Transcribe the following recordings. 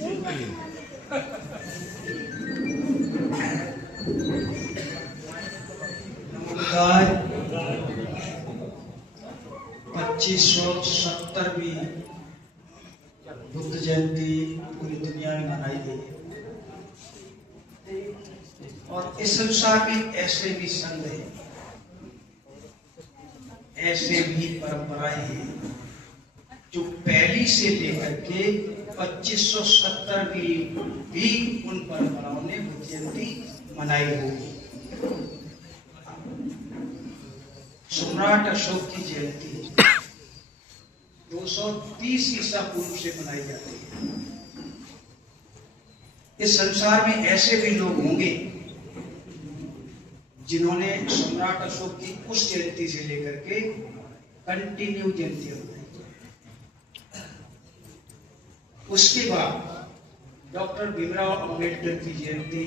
नमस्कार। 2570वीं बुद्ध जयंती पूरी दुनिया में मनाई गई और इस संसार में ऐसे भी संघ है, ऐसे भी परंपराएं हैं जो पहली से लेकर के 2570वीं भी उन परंपराओं ने बुद्ध जयंती मनाई होगी। सम्राट अशोक की जयंती 230 ईसा पूर्व से मनाई जाती है। इस संसार में ऐसे भी लोग होंगे जिन्होंने सम्राट अशोक की उस जयंती से लेकर के कंटिन्यू जयंती बनाई। उसके बाद डॉक्टर भीमराव अंबेडकर की जयंती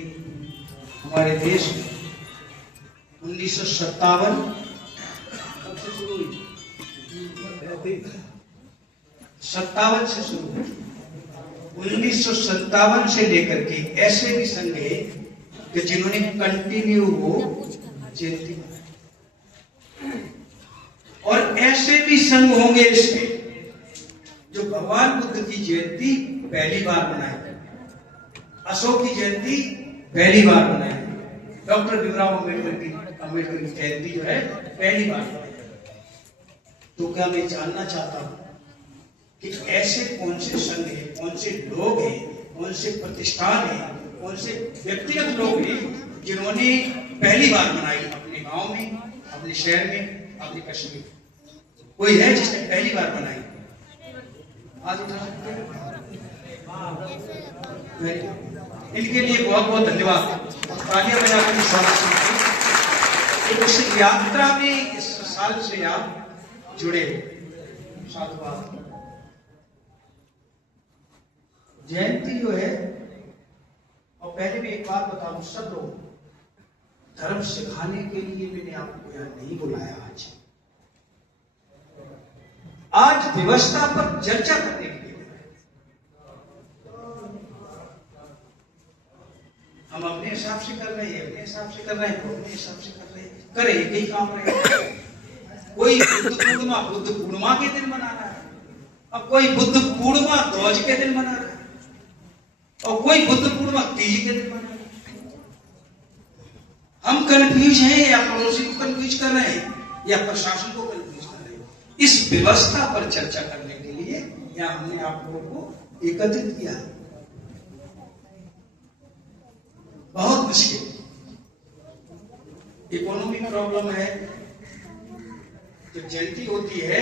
हमारे देश में 1957 से शुरू हुई, 57 से शुरू हुई। 1957 से लेकर के ऐसे भी संघ है कि जिन्होंने कंटिन्यू वो जयंती मनाई, और ऐसे भी संघ होंगे इसमें जो भगवान बुद्ध की जयंती पहली बार मनाई, अशोक की जयंती पहली बार मनाई, डॉक्टर भीमराव अंबेडकर की जयंती जो है पहली बार मनाई। तो क्या मैं जानना चाहता हूं कि ऐसे कौन से संघ है, कौन से लोग हैं, कौन से प्रतिष्ठान है, कौन से व्यक्तिगत लोग हैं जिन्होंने पहली बार मनाई अपने गांव में, अपने शहर में, अपने कश्मीर। कोई है जिसने पहली बार मनाई? आज उठा सकते हैं? इनके लिए बहुत बहुत धन्यवाद। तालियां बजाकर स्वागत करते हैं। इस यात्रा में इस साल से आप जुड़े, साधुवाद। जयंती जो है, और पहले भी एक बात बताऊं, सब लोग धर्म सिखाने के लिए मैंने आपको यहां नहीं बुलाया। आज व्यवस्था पर चर्चा करने के लिए हम अपने हिसाब से कर रहे हैं, अपने हिसाब से कर रहे हैं, अपने हिसाब से कर रहे हैं, करे एक ही काम रहे। कोई बुद्ध पूर्णिमा के दिन मना रहा है, और कोई बुद्ध पूर्णिमा ध्वज के दिन मना रहा है, और कोई बुद्ध पूर्णिमा तीज के दिन मना रहा है। हम कंफ्यूज हैं, या पड़ोसी को कंफ्यूज कर रहे हैं, या प्रशासन को कंफ्यूज कर रहे हैं। इस व्यवस्था पर चर्चा करने के लिए यहां हमने आप लोगों को एकत्रित किया। बहुत मुश्किल इकोनॉमी प्रॉब्लम है। तो जयंती होती है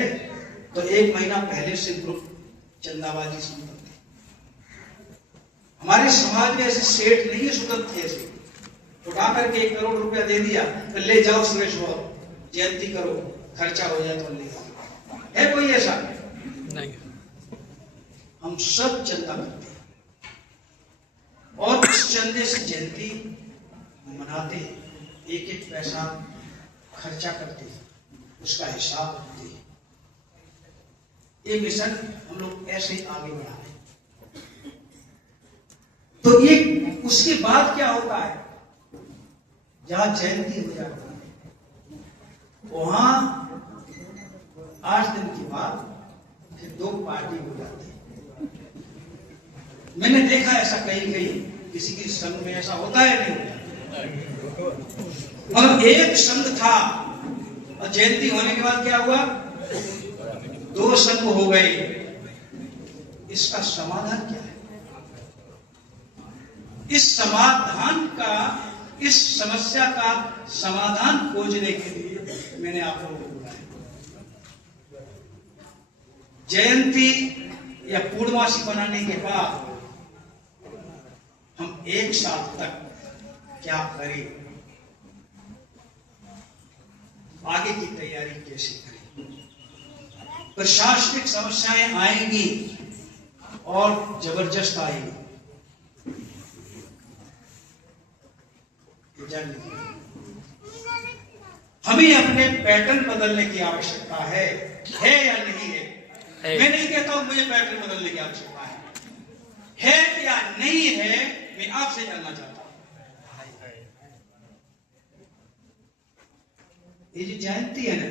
तो एक महीना पहले से ग्रुप चंदाबाजी शुरू करते हैं। हमारे समाज में ऐसे सेठ नहीं है, सुगत थे ऐसे उठा करके 1 करोड़ रुपया दे दिया तो ले जाओ सुरेश हो जयंती करो, खर्चा हो जाए तो ले जाओ। है कोई ऐसा? नहीं। हम सब चंदा करते हैं और इस चंदे से जयंती मनाते हैं, एक एक पैसा खर्चा करते हैं, उसका हिसाब रखते हैं। ये मिशन हम लोग ऐसे आगे बढ़ा रहे हैं। तो ये उसके बाद क्या होता है, जहां जयंती हो जाती है वहां 8 दिन के बाद फिर 2 पार्टी हो जाती है। मैंने देखा ऐसा कहीं कहीं, किसी की संघ में ऐसा होता है नहीं होता। और एक संघ था और जयंती होने के बाद क्या हुआ, 2 संघ हो गए। इसका समाधान क्या है? इस समस्या का समाधान खोजने के लिए मैंने आप लोगों को बुलाया। जयंती या पूर्णमासी बनाने के बाद हम 1 साल तक क्या करें, आगे की तैयारी कैसे करें। प्रशासनिक समस्याएं आएंगी और जबरदस्त आएंगी। हमें अपने पैटर्न बदलने की आवश्यकता है या नहीं है? मैं नहीं कहता हूं मुझे पैटर्न बदलने की आवश्यकता है या आपसे जानना चाहता हूं, ये जो जयंती है ना,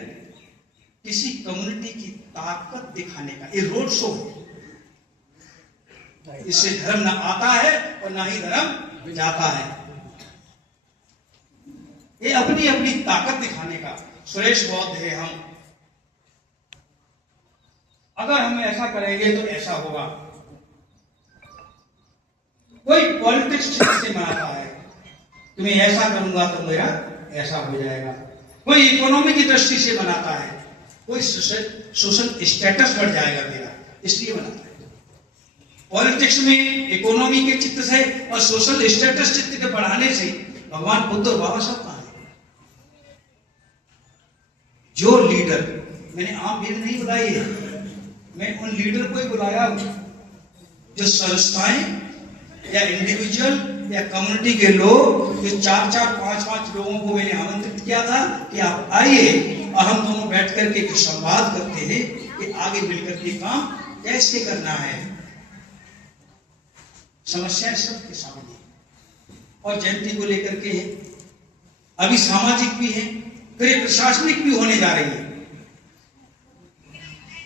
किसी कम्युनिटी की ताकत दिखाने का ये रोड शो है। इससे धर्म ना आता है और ना ही धर्म जाता है। ये अपनी अपनी ताकत दिखाने का सुरेश बौद्ध है हम। अगर हम ऐसा करेंगे तो ऐसा होगा। कोई पॉलिटिक्स से मनाता है, तुम्हें ऐसा करूंगा तो मेरा ऐसा हो जाएगा। कोई इकोनॉमी की दृष्टि से बनाता है, कोई सोशल स्टेटस बढ़ जाएगा मेरा, इसलिए बनाता है। पॉलिटिक्स में इकोनॉमी के चित्त से और सोशल स्टेटस चित्त के बढ़ाने से भगवान बुद्ध और बाबा साहब कहां है? जो लीडर, मैंने आम भीड़ नहीं बुलाई है, मैं उन लीडर को ही बुलाया हूं जो संस्थाएं या इंडिविजुअल या कम्युनिटी के लोग, जो 4-4, 5-5 लोगों को मैंने आमंत्रित किया था कि आप आइए और हम दोनों बैठ करके कुछ संवाद करते हैं कि आगे मिलकर के काम कैसे करना है। समस्याएं सबके सामने और जयंती को लेकर के है, अभी सामाजिक भी है, फिर प्रशासनिक भी होने जा रही है।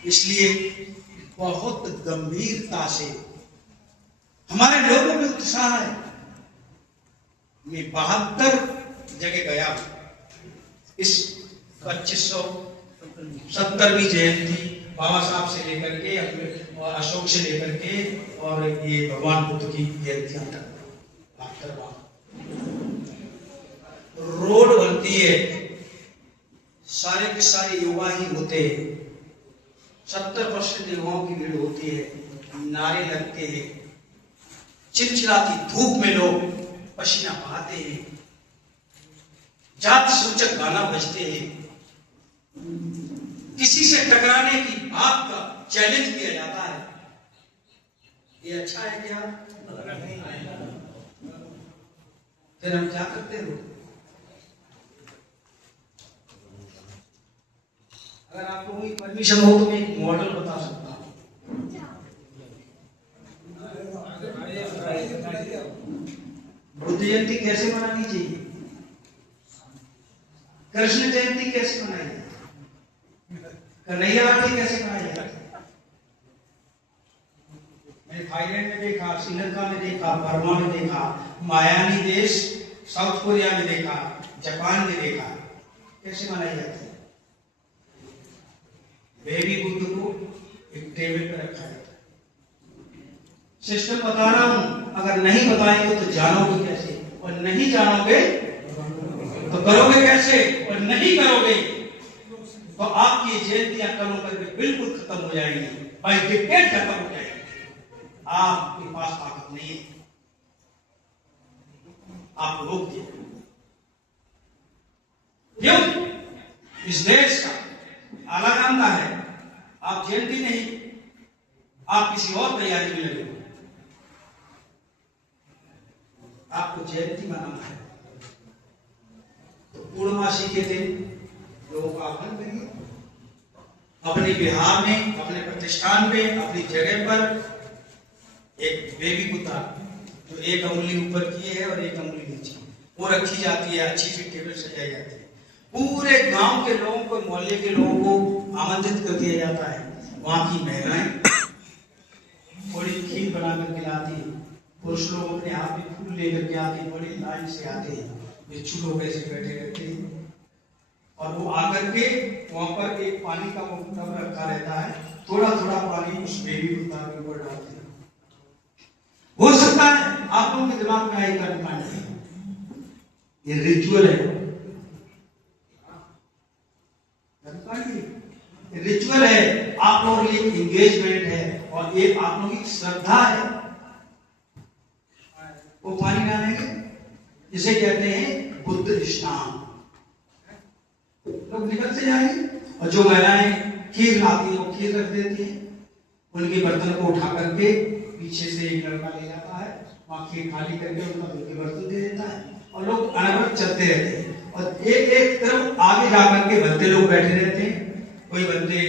इसलिए बहुत गंभीरता से हमारे लोगों में उत्साह है। मैं 72 जगह गया हूं। इस 2570वीं जयंती बाबा साहब से लेकर के अपने और अशोक से लेकर के और ये भगवान बुद्ध की जयंतियां तक 72 बार रोड बनती है, सारे के सारे युवा ही होते हैं, 70% युवाओं की भीड़ होती है, नारे लगते हैं, चिलचिलाती धूप में लोग पसीना बहाते हैं, जात सूचक गाना बजते हैं, किसी से टकराने की बात का चैलेंज किया जाता है। ये अच्छा है क्या? फिर हम क्या करते हैं? अगर आप लोगों की परमिशन हो तो मैं एक मॉडल बता सकता हूं। बुद्ध जयंती कैसे मनानी चाहिए, कृष्ण जयंती कैसे मनाई जाए, कन्हैया आरती कैसे मनाई जाए। मैंने थाईलैंड में देखा, श्रीलंका में देखा, बर्मा में देखा, मायानी देश साउथ कोरिया में देखा, जापान में देखा, कैसे मनाई जाती है। बेबी बुद्ध को एक टेबल पर रखा जाता है। सिस्टम बता रहा हूं, अगर नहीं बताएंगे तो जानोगे कैसे, और नहीं जानोगे तो करोगे कैसे, और नहीं करोगे तो आपकी जयंतियां करों करके बिल्कुल खत्म हो जाएंगी, बाय डिक्टेट खत्म हो जाएगी। आपके पास ताकत नहीं है, आप रोक दिए। क्यों? इस देश का आला नामदा है, आप जयंती नहीं, आप किसी और तैयारी में लगे हो। आपको जयंती मनाना है तो पूर्णमासी के दिन लोगों का आह्वान करिए, अपने बिहार में, अपने प्रतिष्ठान में, अपनी जगह पर एक बेबी बुद्धा जो एक अंगुली ऊपर की है और एक अंगुली नीचे, वो रखी जाती है, अच्छी सी टेबल सजाई जाती है। पूरे गांव के लोगों को, मोहल्ले के लोगों को आमंत्रित कर दिया जाता है। वहां की महिलाएं बड़ी खीर बनाकर के लाती है, पुरुष लोग अपने हाथ में फूल लेकर के आते हैं, बड़ी लाइन से आते हैं, बिच्छू लोग ऐसे बैठे रहते हैं और वो आकर के वहां पर एक पानी का टब रखा रहता है, थोड़ा थोड़ा पानी उस बेबी बुद्धा के ऊपर डालते हैं। हो सकता है आप लोगों के दिमाग में आएगा नहीं, ये रिचुअल है, रिचुअल है, आप लोगों के लिए एंगेजमेंट है और ये आप लोगों की श्रद्धा है। वो पानी डालेंगे, जिसे कहते हैं बुद्ध स्नान। लोग निकलते जाएंगे और जो महिलाएं खीर लाती है वो खीर रख देती है, उनके बर्तन को उठा करके पीछे से एक लड़का ले जाता है, वहां खीर खाली करके उनका बर्तन दे देता है और लोग अनवरत चलते रहते हैं। और एक एक तरफ आगे जाकर के बंदे लोग बैठे रहते हैं। कोई बंदे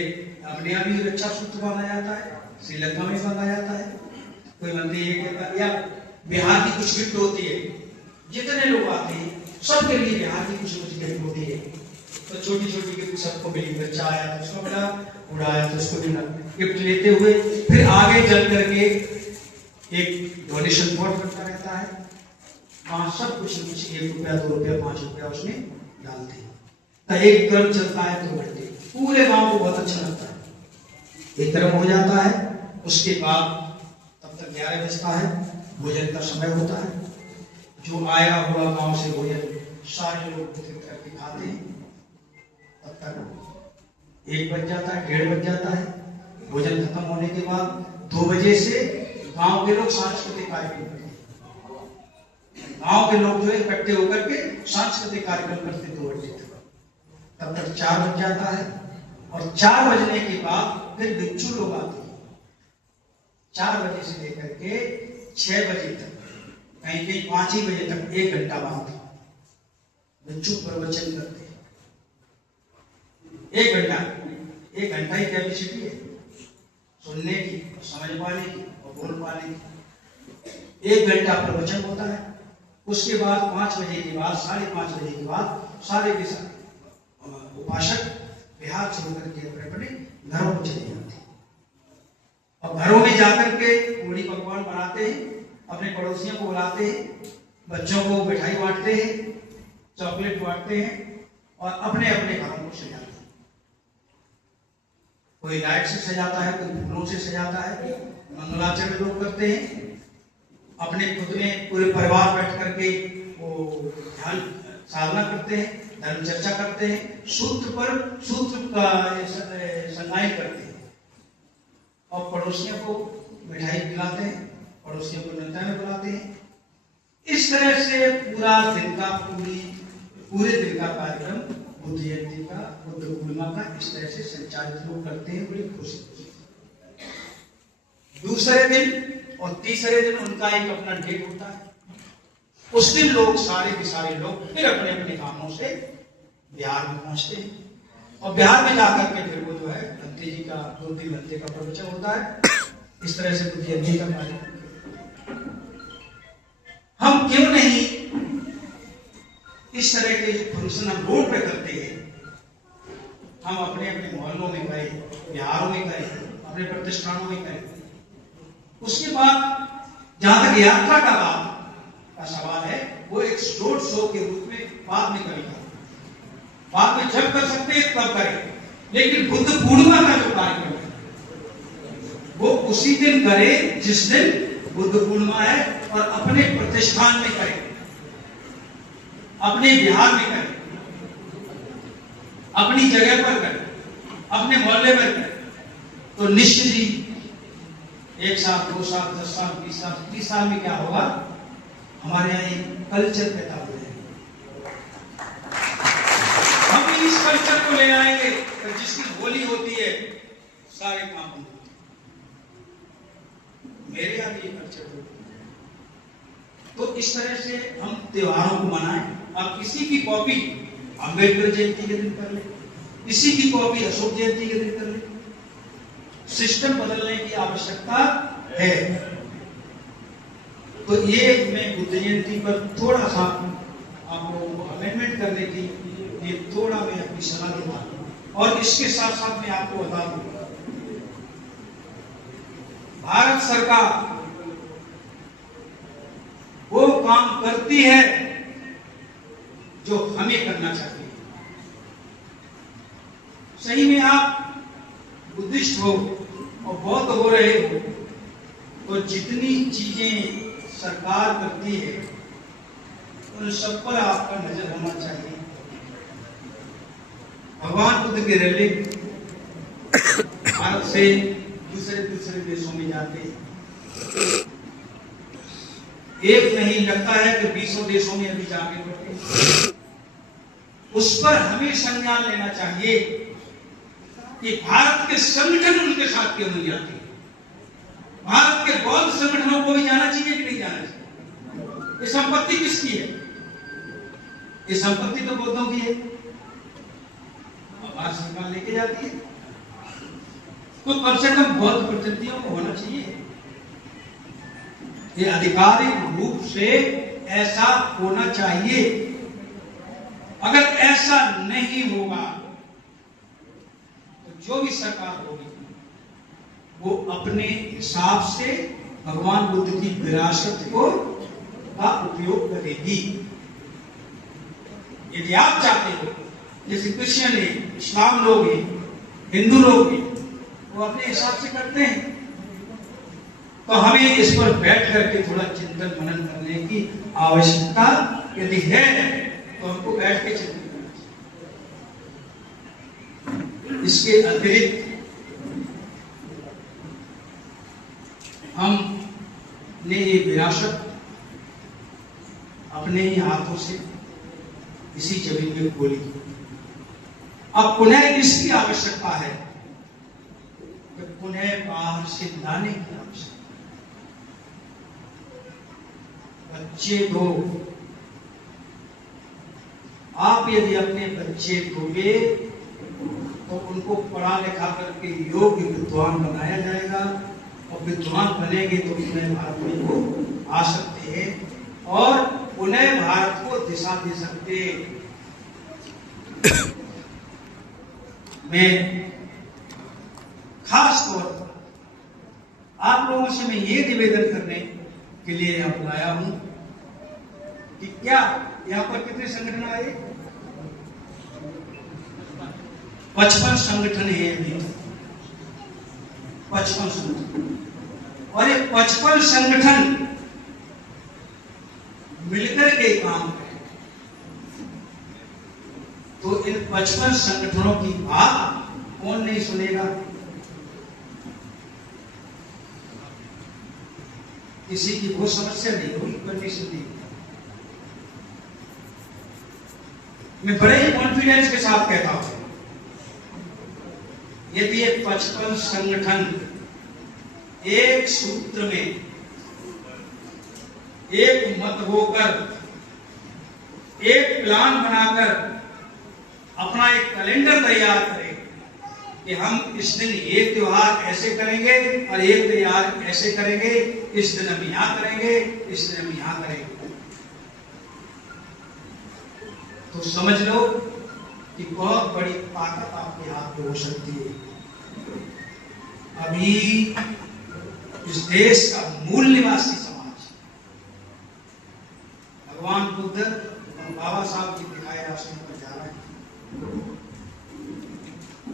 अपने यहाँ भी रक्षा सूत्र बांधा जाता है, श्रीलंका में बांधा जाता है। कोई बंदे ये कहता, या बिहार की कुछ गिफ्ट होती है, जितने लोग आते हैं सबके लिए बिहार की कुछ गिफ्ट होती है। तो छोटी छोटी गिफ्ट सबको मिली, बच्चा आया तो उसको मिला, बूढ़ा आया तो उसको मिला। गिफ्ट लेते हुए फिर आगे चल करके एक डोनेशन बोर्ड बनता रहता है, वहां सब कुछ 1 रुपया 2 रुपया 5 रुपया उसमें डालते हैं। तो एक क्रम चलता है 2 घंटे, पूरे गांव को बहुत अच्छा लगता है। एक तरफ हो जाता है, उसके बाद तब तक 11 बजता है, भोजन का समय होता है। जो आया हुआ गांव से भोजन सारे लोग वितरित करके खाते हैं। तब तक 1 बज जाता है, 1:30 बज जाता है। भोजन खत्म होने के बाद 2 बजे से गांव के लोग सांस्कृतिक कार्यक्रम करते हैं। गांव के लोग जो है इकट्ठे होकर के सांस्कृतिक कार्यक्रम करते 2 बजे तक। तब तक 4 बज जाता है और 4 बजने के बाद फिर बिच्छू लोग आते हैं। 4 बजे से लेकर के 6 बजे तक, कहीं कहीं 5 ही बजे तक 1 घंटा बाद बिच्छू प्रवचन करते हैं। 1 घंटा, 1 घंटा ही कैपेसिटी है सुनने की, समझ पाने की और बोल पाने की। 1 घंटा प्रवचन होता है। उसके बाद 5 बजे के बाद, 5:30 बजे के बाद सारे के सारे उपासक बिहार छोड़ करके अपने अपने घरों को चले जाते हैं। और घरों में जाकर के पूरी पकवान बनाते हैं, अपने पड़ोसियों को बुलाते हैं, बच्चों को मिठाई बांटते हैं, चॉकलेट बांटते हैं और अपने अपने घरों को सजाते हैं। कोई लाइट से सजाता है, कोई फूलों से सजाता है। मंगलाचरण लोग करते हैं, अपने खुद में पूरे परिवार बैठ करके वो ध्यान साधना करते हैं, धर्म चर्चा करते हैं, सूत्र का संगायन करते हैं और पड़ोसियों को मिठाई खिलाते हैं, पड़ोसियों को नृत्य में बुलाते हैं। इस तरह से पूरे दिन का कार्यक्रम बुद्ध जयंती का, बुद्ध पूर्णिमा का इस तरह से संचालित लोग करते हैं बड़ी खुशी खुशी। दूसरे दिन और तीसरे दिन उनका एक अपना डेट होता है। उस दिन लोग सारे के सारे लोग फिर अपने अपने कामों से बिहार में पहुंचते हैं और बिहार में जाकर के फिर वो जो है भंते जी का 2-3 घंटे का प्रवचन होता है। इस तरह से बुद्ध जयंती का कार्यक्रम। हम क्यों नहीं इस तरह के जो फंक्शन हम रोड पे करते हैं, हम अपने अपने मोहल्लों में करें, बिहारों में करें, अपने प्रतिष्ठानों में करें। उसके बाद जहां तक यात्रा का सवाल है, वो एक रोड शो के रूप में बाद में करें, बाद में जब कर सकते हैं तब करें। लेकिन बुद्ध पूर्णिमा का जो कार्यक्रम है वो उसी दिन करें जिस दिन बुद्ध पूर्णिमा है, और अपने प्रतिष्ठान में करें, अपने बिहार में करें, अपनी जगह पर करें, अपने मोहल्ले में करें। तो निश्चित ही 1 साल 2 साल 10 साल 20 साल 30 साल में क्या होगा, हमारे यहाँ एक कल्चर पैदा हो जाएगा। हम इस कल्चर को ले आएंगे तो जिसकी होली होती है सारे काम होते हैं। मेरे यहाँ भी कल्चर होती है। तो इस तरह से हम त्योहारों को मनाएं। आप किसी की कॉपी अंबेडकर जयंती के दिन कर ले, किसी की कॉपी अशोक जयंती के दिन कर ले। सिस्टम बदलने की आवश्यकता है। तो ये मैं बुद्ध जयंती पर थोड़ा सा आपको अमेंडमेंट करने की ये थोड़ा मैं अपनी सलाह देता हूं। और इसके साथ साथ मैं आपको बता दूं, भारत सरकार वो काम करती है जो हमें करना चाहिए। सही में आप बुद्धिस्ट हो और बौद्ध हो रहे हो, तो जितनी चीजें सरकार करती है उन सब पर आपका नजर होना चाहिए। भगवान बुद्ध के रैली भारत से दूसरे देशों में जाते हैं। एक नहीं, लगता है कि 20 देशों में अभी जाके पड़ते। उस पर हमें संज्ञान लेना चाहिए कि भारत के संगठन उनके साथ क्यों नहीं जाते। भारत के बौद्ध संगठनों को भी जाना चाहिए कि नहीं जाना चाहिए। ये संपत्ति किसकी है? ये संपत्ति तो बौद्धों की है, भारत सरकार लेके जाती है। तो कम से कम बौद्ध प्रतिनिधियों को होना चाहिए। ये आधिकारिक रूप से ऐसा होना चाहिए। अगर ऐसा नहीं होगा तो जो भी सरकार होगी वो अपने हिसाब से भगवान बुद्ध की विरासत को का उपयोग करेगी। यदि आप चाहते हो, जैसे क्रिश्चियन है, इस्लाम लोग हैं, हिंदू लोग हैं, वो अपने हिसाब से करते हैं, तो हमें इस पर बैठ करके थोड़ा चिंतन मनन करने की आवश्यकता यदि है तो हमको बैठ के चिंतन करना। इसके अतिरिक्त हमने ये विरासत अपने ही हाथों से इसी जमीन में खोली। अब पुनः इसकी आवश्यकता है कि पुनः बाहर से लाने की आवश्यकता। बच्चे दो, आप यदि अपने बच्चे दोगे तो उनको पढ़ा लिखा करके योग्य विद्वान बनाया जाएगा, और विद्वान बनेंगे तो पुनः भारत में वो आ सकते हैं और पुनः भारत को दिशा दे सकते। मैं खास तौर पर आप लोगों से मैं ये निवेदन करने के लिए यहाँ बुलाया हूं कि क्या यहाँ पर कितने संगठन आए? 55 संगठन है अभी, 55 संगठन, और ये 55 संगठन मिलकर के काम करें तो इन 55 संगठनों की बात कौन नहीं सुनेगा? किसी की वो समस्या नहीं होगी, कंडीशन नहीं। मैं बड़े ही कॉन्फिडेंस के साथ कहता हूं, यदि ये 55 संगठन एक सूत्र में, एक मत होकर, एक प्लान बनाकर अपना एक कैलेंडर तैयार करें कि हम इस दिन ये त्योहार ऐसे करेंगे और ये त्योहार ऐसे करेंगे, इस दिन हम यहां करेंगे, इस दिन हम यहां करेंगे, तो समझ लो कि बहुत बड़ी ताकत आपके हाथ में हो सकती है। अभी इस देश का मूल निवासी समाज भगवान बुद्ध और बाबा साहब की दिखाए रास्ते पर जा रहा है,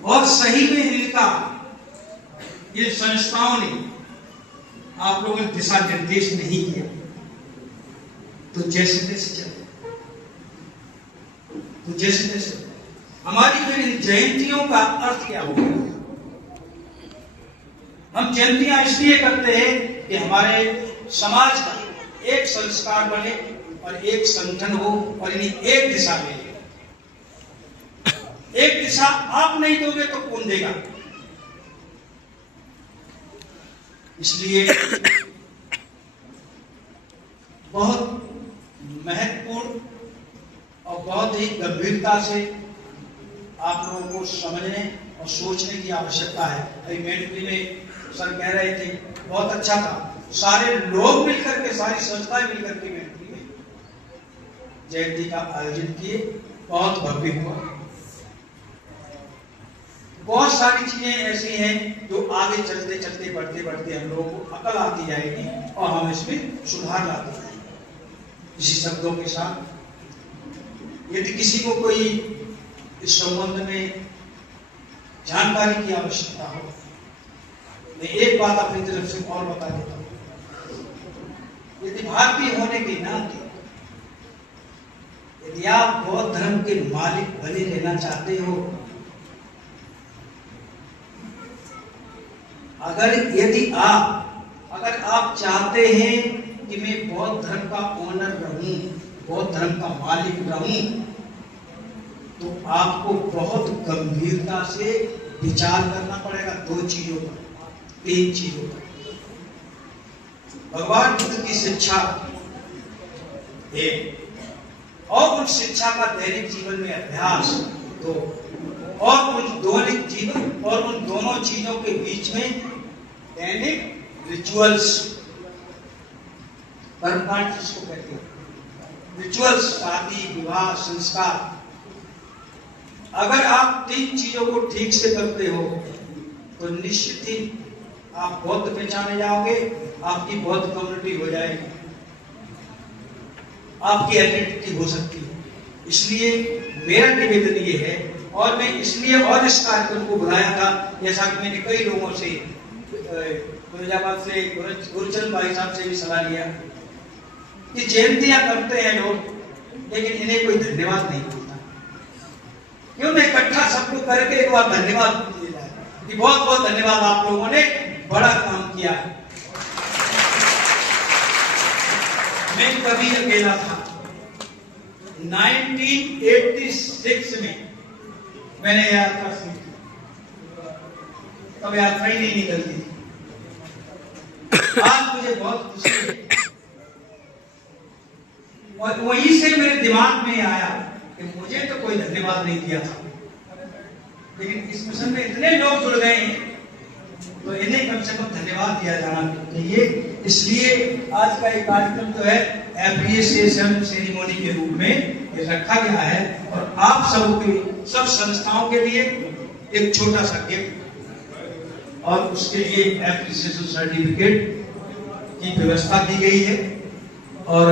और सही में इनका ये संस्थाओं ने आप लोगों ने दिशा निर्देश नहीं किया तो जैसे तैसे चले, तो जैसे तैसे। हमारी फिर इन जयंतियों का अर्थ क्या होगा? हम जयंतियां इसलिए करते हैं कि हमारे समाज का एक संस्कार बने और एक संगठन हो और इन्हीं एक दिशा में। एक दिशा आप नहीं दोगे तो कौन देगा? इसलिए बहुत महत्वपूर्ण और बहुत ही गंभीरता से आप लोगों को समझने और सोचने की आवश्यकता है। अभी मेंटली में सर कह रहे थे, बहुत अच्छा था, सारे लोग मिलकर के, सारी संस्थाएं मिलकर के मेंटली में जयंती का आयोजन किए, बहुत भव्य हुआ। बहुत सारी चीजें ऐसी हैं जो आगे चलते चलते बढ़ते बढ़ते हम लोगों को अकल आती जाएगी और हम इसमें सुधार लाते जाएंगे। इसी शब्दों के साथ यदि किसी को कोई इस संबंध में जानकारी की आवश्यकता हो, मैं एक बात अपनी तरफ से और बता देता हूं। यदि भारतीय होने के नाते यदि आप बौद्ध धर्म के मालिक बने रहना चाहते हो, अगर आप चाहते हैं कि मैं बौद्ध धर्म का ओनर रहूं, बौद्ध धर्म का मालिक रहूं, तो आपको बहुत गंभीरता से विचार करना पड़ेगा दो चीजों पर, तीन चीजों पर। भगवान बुद्ध की शिक्षा एक, और उन शिक्षा का दैनिक जीवन में अभ्यास दो, और उन दोनों चीजों के बीच में दैनिक रिचुअल्स, कर्मकांड जिसको कहते हैं, रिचुअल्स, शादी, विवाह, संस्कार, अगर आप 3 चीजों को ठीक से करते हो तो निश्चित ही आप बौद्ध पहचाने जाओगे, आपकी बौद्ध कम्युनिटी हो जाएगी, आपकी आइडेंटिटी हो सकती है। इसलिए मेरा निवेदन ये है, और मैं इसलिए और इस कार्यक्रम को बुलाया था, जैसा कि मैंने कई लोगों से, फिरोजाबाद से गुरचंद भाई साहब से भी सलाह लिया कि जयंतियां करते हैं लोग, लेकिन इन्हें कोई धन्यवाद नहीं मिलता। क्यों नहीं इकट्ठा सबको करके एक बार धन्यवाद दिया जाए कि बहुत बहुत धन्यवाद, आप लोगों ने बड़ा काम किया। मैं कभी अकेला था। 1986 में मैंने यात्रा शुरू की, तब यात्रा ही नहीं निकलती थी। आज मुझे बहुत खुशी है, और वहीं से मेरे दिमाग में आया कि मुझे तो कोई धन्यवाद नहीं दिया था, लेकिन इस मिशन में इतने लोग जुड़ गए हैं तो इन्हें कम से कम धन्यवाद दिया जाना चाहिए। इसलिए आज का ये कार्यक्रम जो है एप्रिसिएशन सेरेमनी के रूप में ये रखा गया है, और आप सबके, सब संस्थाओं के लिए एक छोटा सा गिफ्ट और उसके लिए एप्रिसिएशन सर्टिफिकेट की व्यवस्था की गई है। और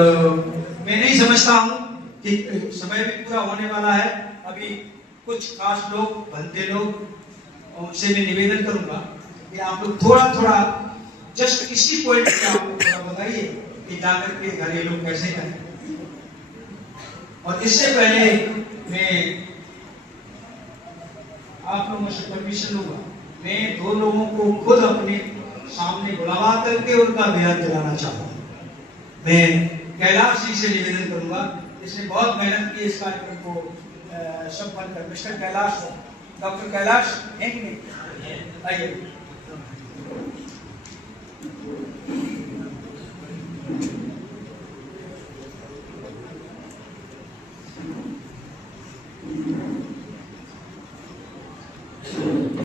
मैं नहीं समझता हूं कि समय भी पूरा होने वाला है। अभी कुछ खास लोग, बनते लोग, उनसे मैं निवेदन करूंगा कि आप लोग थोड़ा थोड़ा जस्ट इसी पॉइंट पे आप लोग थोड़ा बताइए कि जाकर के घर ये लोग कैसे करें। और इससे पहले मैं आप लोगों से परमिशन लूंगा, मैं 2 लोगों को खुद अपने सामने बुलावा करके उनका बेहद दिलाना चाहूंगा। मैं कैलाश जी से निवेदन करूंगा, इसने बहुत मेहनत की इस कार्यक्रम को संपन्न कर। मिस्टर कैलाश, डॉक्टर कैलाश, आइए।